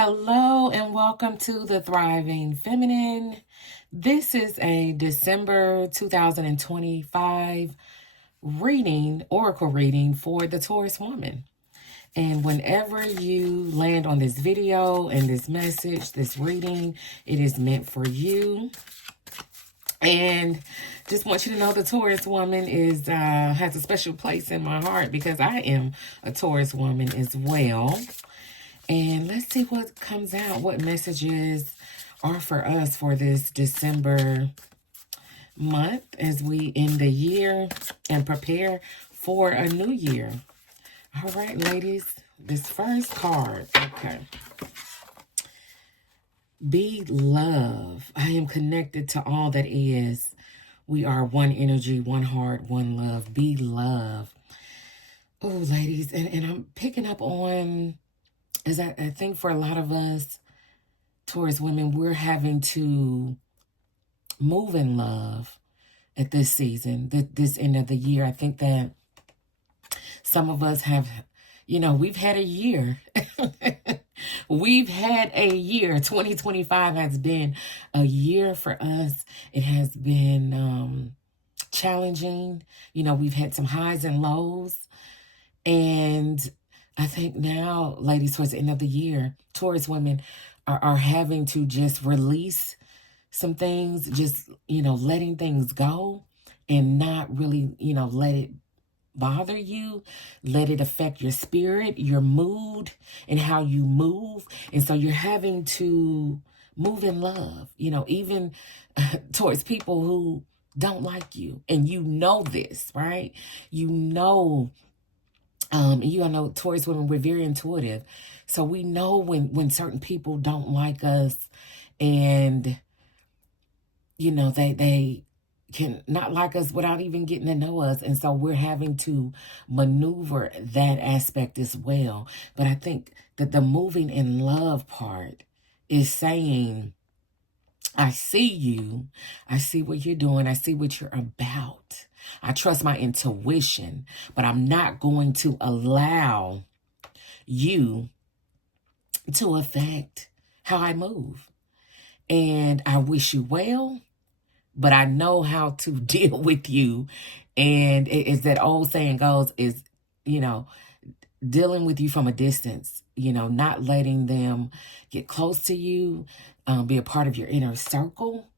Hello and welcome to the Thriving Feminine. This is a December 2025 oracle reading for the Taurus Woman. And whenever you land on this video and this message, this reading, it is meant for you. And just want you to know the Taurus woman has a special place in my heart because I am a Taurus woman as well. And let's see what comes out, what messages are for us for this December month as we end the year and prepare for a new year. All right, ladies, this first card, okay. Be love. I am connected to all that is. We are one energy, one heart, one love. Be love. Oh, ladies, and I'm picking up on, as I think for a lot of us, Taurus women, we're having to move in love at this season, this end of the year. I think that some of us have, we've had a year. We've had a year. 2025 has been a year for us. It has been challenging. We've had some highs and lows. And I think now, ladies, towards the end of the year, Taurus women are having to just release some things, just, letting things go and not really, let it bother you, let it affect your spirit, your mood, and how you move. And so you're having to move in love, even towards people who don't like you. And you know this, right? You know, Taurus women, we're very intuitive. So we know when certain people don't like us and, they can not like us without even getting to know us. And so we're having to maneuver that aspect as well. But I think that the moving in love part is saying, I see you. I see what you're doing. I see what you're about. I trust my intuition, but I'm not going to allow you to affect how I move. And I wish you well, but I know how to deal with you. And as that old saying goes, is, dealing with you from a distance, not letting them get close to you, be a part of your inner circle.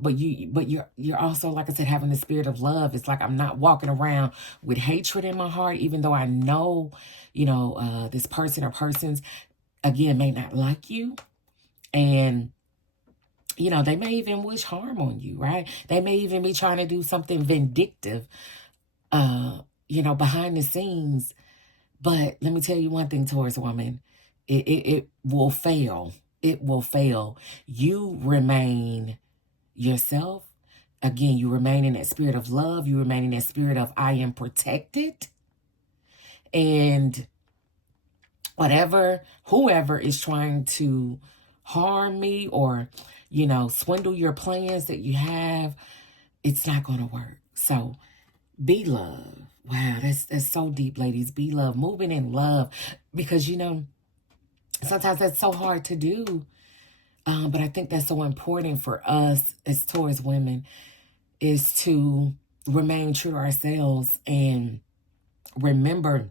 But you're also, like I said, having the spirit of love. It's like I'm not walking around with hatred in my heart, even though I know, this person or persons, again, may not like you. And they may even wish harm on you, right? They may even be trying to do something vindictive, behind the scenes. But let me tell you one thing, Taurus woman, it will fail. It will fail. You remain yourself. Again, you remain in that spirit of love. You remain in that spirit of I am protected. And whoever is trying to harm me or swindle your plans that you have, it's not going to work. So be love. Wow, that's so deep, ladies. Be love, moving in love, because sometimes that's so hard to do. But I think that's so important for us as Taurus women is to remain true to ourselves and remember,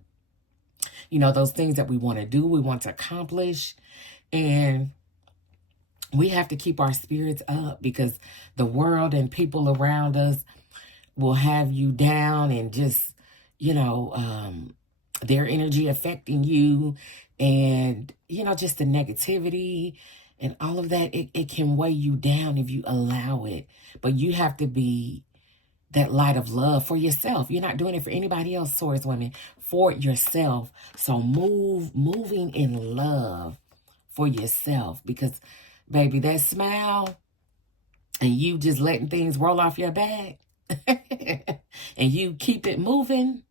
those things that we want to do, we want to accomplish, and we have to keep our spirits up because the world and people around us will have you down and just, their energy affecting you and, just the negativity and all of that. It can weigh you down if you allow it. But you have to be that light of love for yourself. You're not doing it for anybody else, Taurus women, for yourself. So moving in love for yourself, because baby, that smile and you just letting things roll off your back and you keep it moving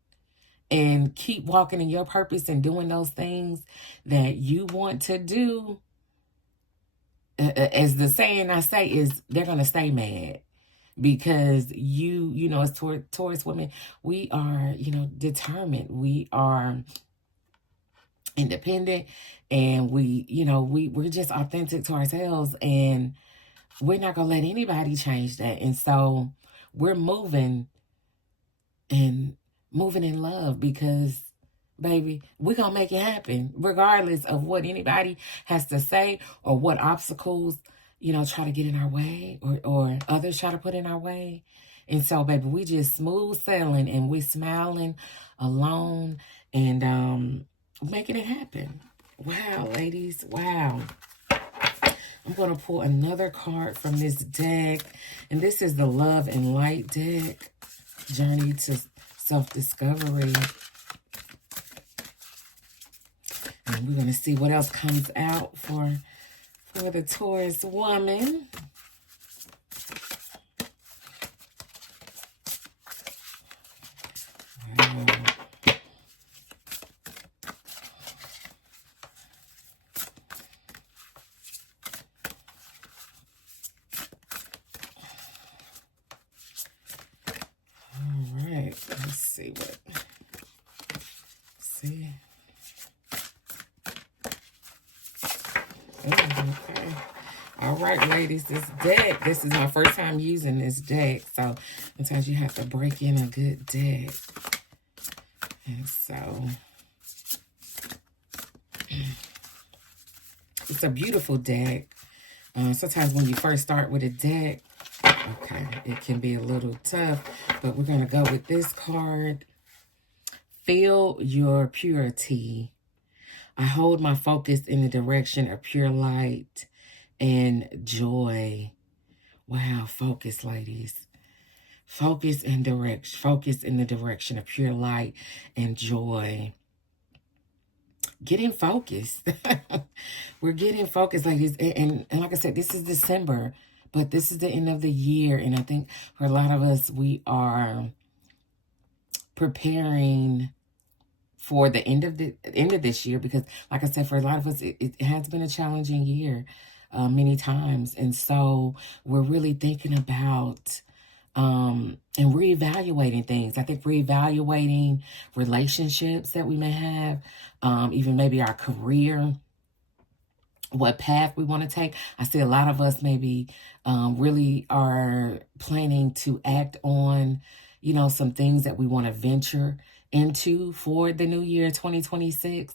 and keep walking in your purpose and doing those things that you want to do. As the saying I say is, they're going to stay mad because as Taurus women, we are, determined. We are independent, and we're just authentic to ourselves, and we're not gonna let anybody change that. And so we're moving in love, because baby, we're gonna make it happen regardless of what anybody has to say, or what obstacles try to get in our way, or others try to put in our way. And so baby, we just smooth sailing, and we're smiling alone, and making it happen. Wow, ladies, wow. I'm going to pull another card from this deck. And this is the Love and Light deck. Journey to Self-Discovery. And we're going to see what else comes out for the Taurus woman. Wow. Let's see what. See. Oh, okay. All right, ladies. This deck. This is my first time using this deck, so sometimes you have to break in a good deck. And so it's a beautiful deck. Sometimes when you first start with a deck, okay, it can be a little tough, but we're going to go with this card. Feel your purity. I hold my focus in the direction of pure light and joy. Wow, focus, ladies. Focus in direction. Focus in the direction of pure light and joy. Getting focused. We're getting focused, ladies. And like I said, this is December, but this is the end of the year. And I think for a lot of us, we are preparing for the end of this year, because like I said, for a lot of us, it has been a challenging year many times. And so we're really thinking about and reevaluating things. I think reevaluating relationships that we may have, even maybe our career, what path we want to take. I see a lot of us maybe really are planning to act on, some things that we want to venture into for the new year 2026.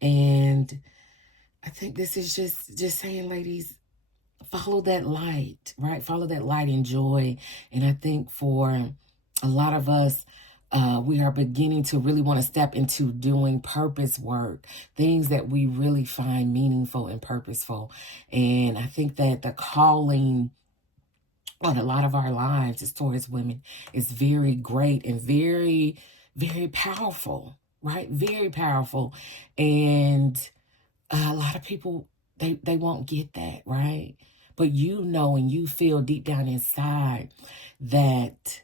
And I think this is just saying, ladies, follow that light, right? Follow that light and joy. And I think for a lot of us, we are beginning to really want to step into doing purpose work, things that we really find meaningful and purposeful. And I think that the calling on a lot of our lives as Taurus women is very great and very, very powerful, right? Very powerful. And a lot of people, they won't get that, right? But and you feel deep down inside that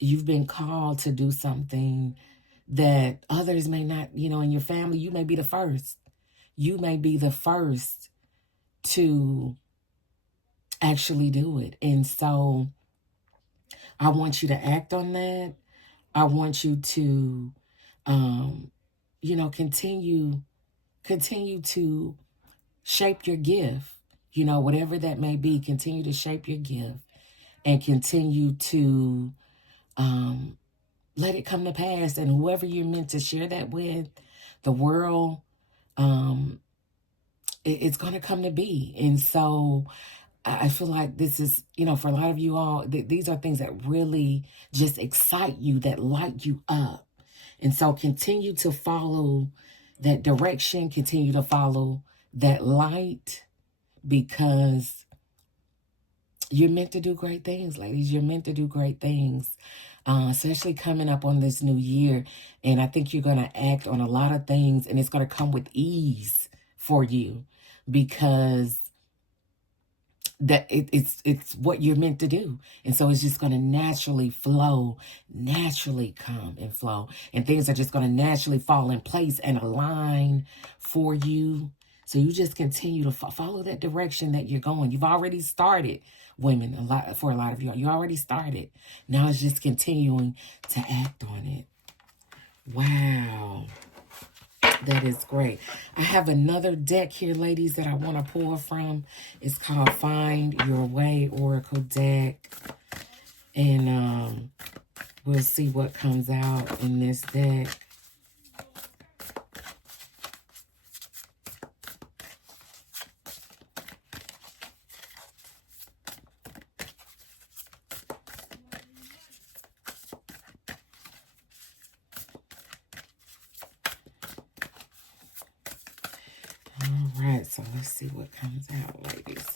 you've been called to do something that others may not, in your family, you may be the first. You may be the first to actually do it. And so I want you to act on that. I want you to, continue to shape your gift, whatever that may be. Continue to shape your gift and continue to let it come to pass. And whoever you're meant to share that with, the world, it's going to come to be. And so I feel like this is, for a lot of you all, these are things that really just excite you, that light you up. And so continue to follow that direction, continue to follow that light, because you're meant to do great things, ladies. You're meant to do great things, especially coming up on this new year. And I think you're going to act on a lot of things, and it's going to come with ease for you, because that it's what you're meant to do. And so it's just going to naturally flow, naturally come and flow. And things are just going to naturally fall in place and align for you. So you just continue to follow that direction that you're going. You've already started, women, for a lot of you. You already started. Now it's just continuing to act on it. Wow. That is great. I have another deck here, ladies, that I want to pull from. It's called Find Your Way Oracle deck. And we'll see what comes out in this deck. All right, so let's see what comes out, ladies.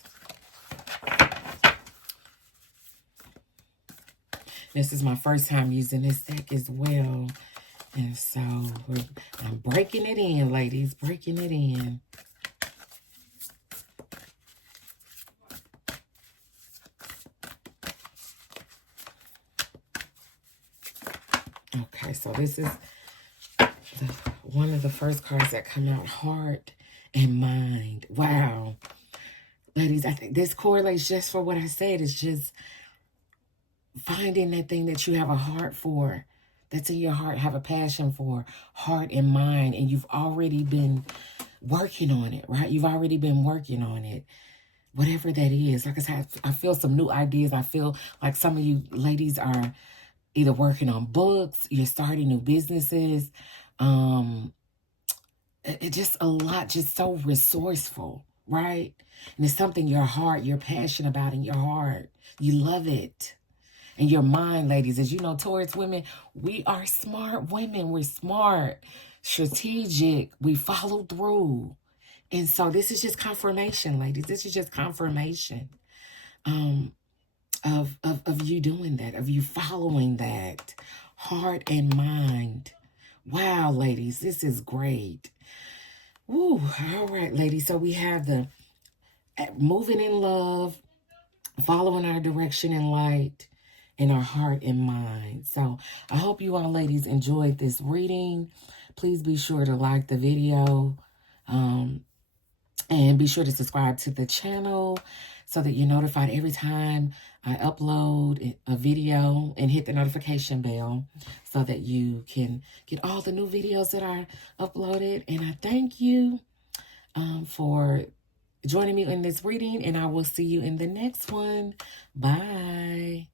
This is my first time using this deck as well. And so I'm breaking it in, ladies, breaking it in. Okay, so this is one of the first cards that come out, Heart and Mind. Wow. Ladies, I think this correlates just for what I said. It's just finding that thing that you have a heart for, that's in your heart, have a passion for, heart and mind, and you've already been working on it, right? You've already been working on it. Whatever that is. Like I said, I feel some new ideas. I feel like some of you ladies are either working on books, you're starting new businesses. It's just a lot, just so resourceful, right? And it's something your heart, you're passionate about in your heart. You love it. And your mind, ladies, as you know, Taurus women, we are smart women. We're smart, strategic. We follow through. And so this is just confirmation, ladies. This is just confirmation of you doing that, of you following that. Heart and mind. Wow, ladies, this is great. Woo, all right, ladies. So we have the moving in love, following our direction in light, in our heart and mind. So I hope you all ladies enjoyed this reading. Please be sure to like the video and be sure to subscribe to the channel so that you're notified every time I upload a video, and hit the notification bell so that you can get all the new videos that are uploaded. And I thank you for joining me in this reading, and I will see you in the next one. Bye.